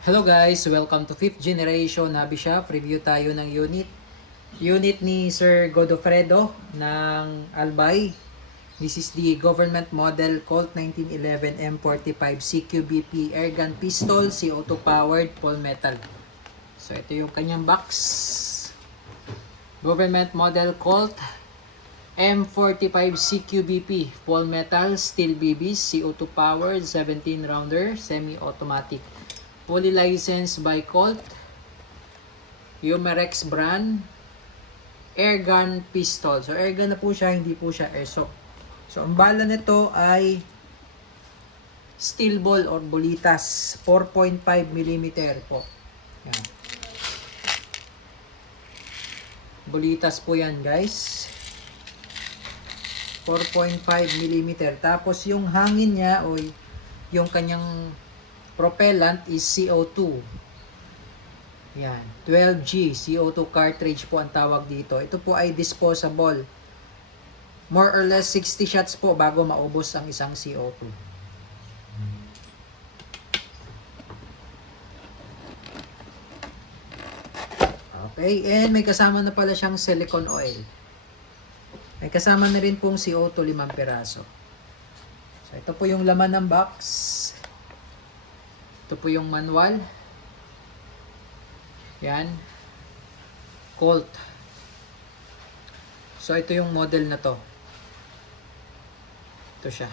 Hello guys, welcome to 5th generation Hobby Shop. Review tayo ng unit ni Sir Godofredo ng Albay. This is the government model Colt 1911 M45 CQBP airgun pistol, CO2 powered, full metal. So ito yung kanyang box. Government model Colt M45 CQBP full metal, steel BBs, CO2 powered, 17 rounder, semi-automatic. Fully licensed by Colt, Umarex brand, airgun pistol. So airgun na po siya, hindi po siya airsoft. So ang bala nito ay steel ball or bolitas, 4.5 mm po. Yan. Bolitas po yan guys. 4.5 mm. Tapos yung hangin niya o yung kanyang propellant is CO2. Yan. 12G CO2 cartridge po ang tawag dito. Ito po ay disposable. More or less 60 shots po bago maubos ang isang CO2. Okay. And may kasama na pala siyang silicone oil. May kasama na rin pong CO2 5 piraso. So ito po yung laman ng box. Ito po yung manual. Yan. Colt. So ito yung model na to. Ito siya.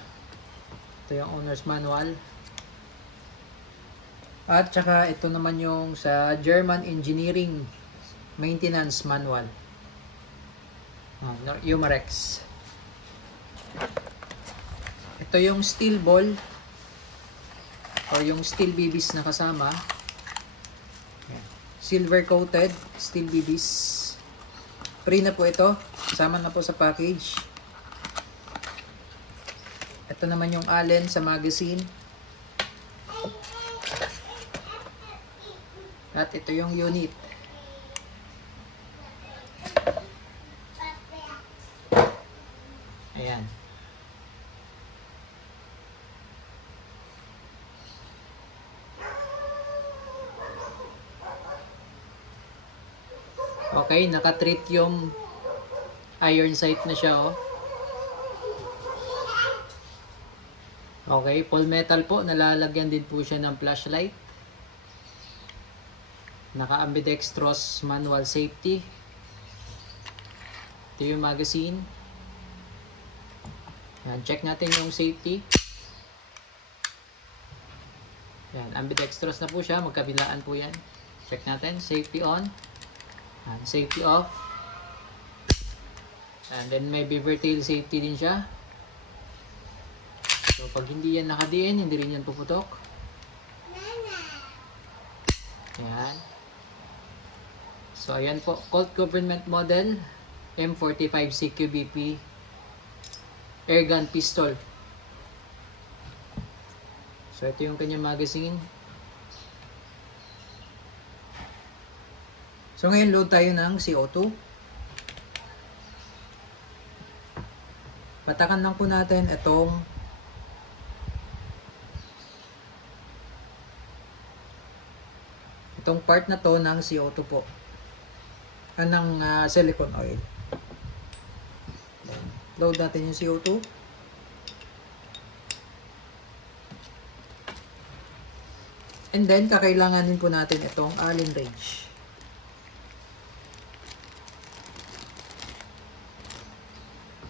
Ito yung owner's manual. At saka ito naman yung sa German Engineering Maintenance Manual. Umarex. Ito yung steel ball o yung steel BBs na kasama. Yan. Silver coated steel BBs. Free na po ito. Kasama na po sa package. Ito naman yung Allen sa magazine. At ito yung unit. Ayan. Okay, naka-treat yung iron sight na siya, oh. Okay, full metal po. Nalalagyan din po siya ng flashlight. Naka-ambidextrous manual safety. Ito yung magazine. Yan, check natin yung safety. Yan, ambidextrous na po siya. Magkabilaan po yan. Check natin. Safety on. And safety off. And then may beaver tail safety din siya. So pag hindi yan nakadiin, hindi rin yan puputok. Yan. So ayan po, Colt government model M45 CQBP airgun pistol. So ito yung kanyang magazine. So ngayon load tayo ng CO2. Patakan lang po natin itong part na to ng CO2 po. Ng silicone oil. Load natin yung CO2. And then kakailanganin po natin itong Allen wrench.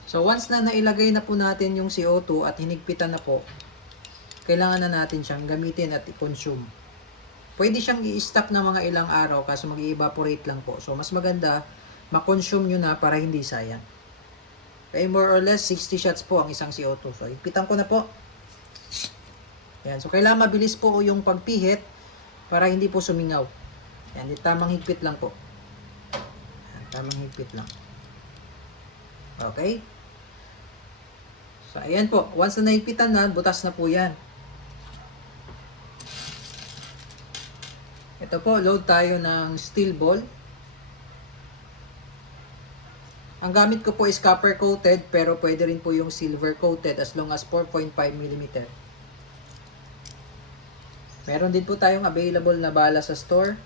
So once na nailagay na po natin yung CO2 at hinigpitan na po, kailangan na natin siyang gamitin at i-consume. Pwede siyang i-stock ng mga ilang araw kaso mag-evaporate lang po. So mas maganda ma-consume nyo na para hindi sayang. Okay, more or less 60 shots po ang isang CO2. So higpitan ko na po. Yan. So kailangan mabilis po yung pagpihit para hindi po sumingaw. Yan, tamang higpit lang po. Yan, tamang higpit lang. Okay? So, ayan po. Once na nahigpitan na, butas na po yan. Ito po, load tayo ng steel ball. Ang gamit ko po is copper coated, pero pwede rin po yung silver coated as long as 4.5 mm. Meron din po tayong available na bala sa store.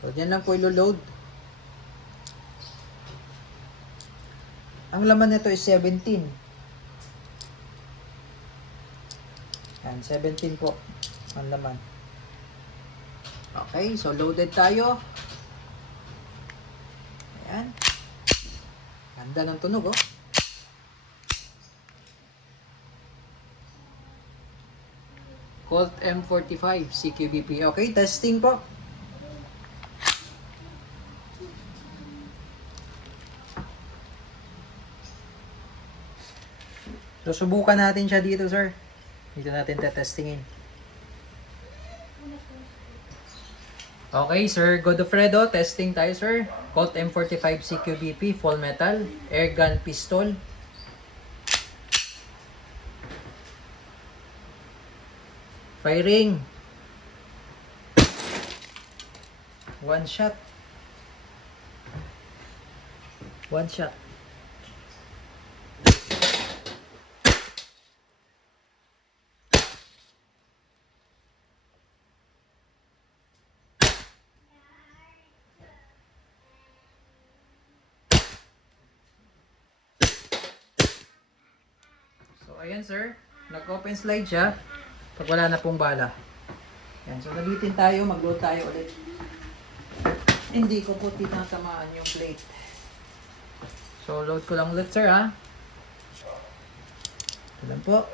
So, dyan lang po ilo-load. Ang laman nito is 17. Yan, 17 po ang laman. Okay, so loaded tayo. Ayan. Ganda ng tunog, oh. Colt M45 CQBP. Okay, testing po. So, subukan natin siya dito, sir. Dito natin tetestingin. Okay, sir. Godofredo, testing tayo, sir. Colt M45 CQBP, full metal, air gun pistol. Firing. One shot. One shot. So, ayan, sir. Nag-open slide siya. Pag wala na pong bala. Yan. So, nabitin tayo. Mag-load tayo ulit. Hindi ko po tinatamaan yung plate. So, load ko lang ulit, sir, ha? Ito lang po.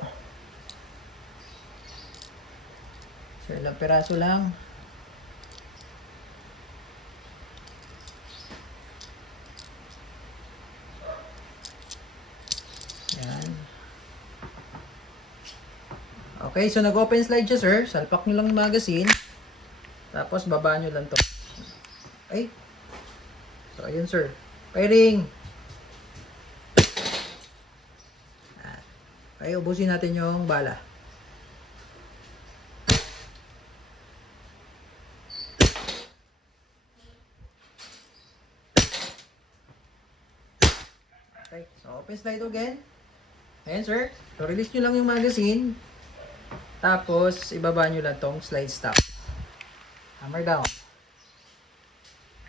So, ilang piraso lang. Yan. Okay, so nag-open slide siya, sir. Salpak nyo lang yung magazine. Tapos, baba nyo lang to. Ay. So, ayun, sir. Firing. Okay, ubusin natin yung bala. Okay, so open slide again. Ayan, sir. So, release nyo lang yung magazine. Tapos, ibaba nyo lang tong slide stop. Hammer down.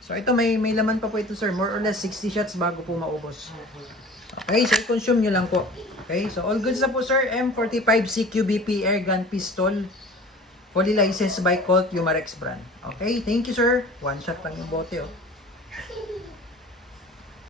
So, ito may laman pa po ito, sir. More or less 60 shots bago po maubos. Okay, so i-consume nyo lang po. Okay, so all goods na po, sir. M45 CQBP air gun pistol. Fully licensed by Colt Umarex brand. Okay, thank you, sir. One shot lang yung bote, oh.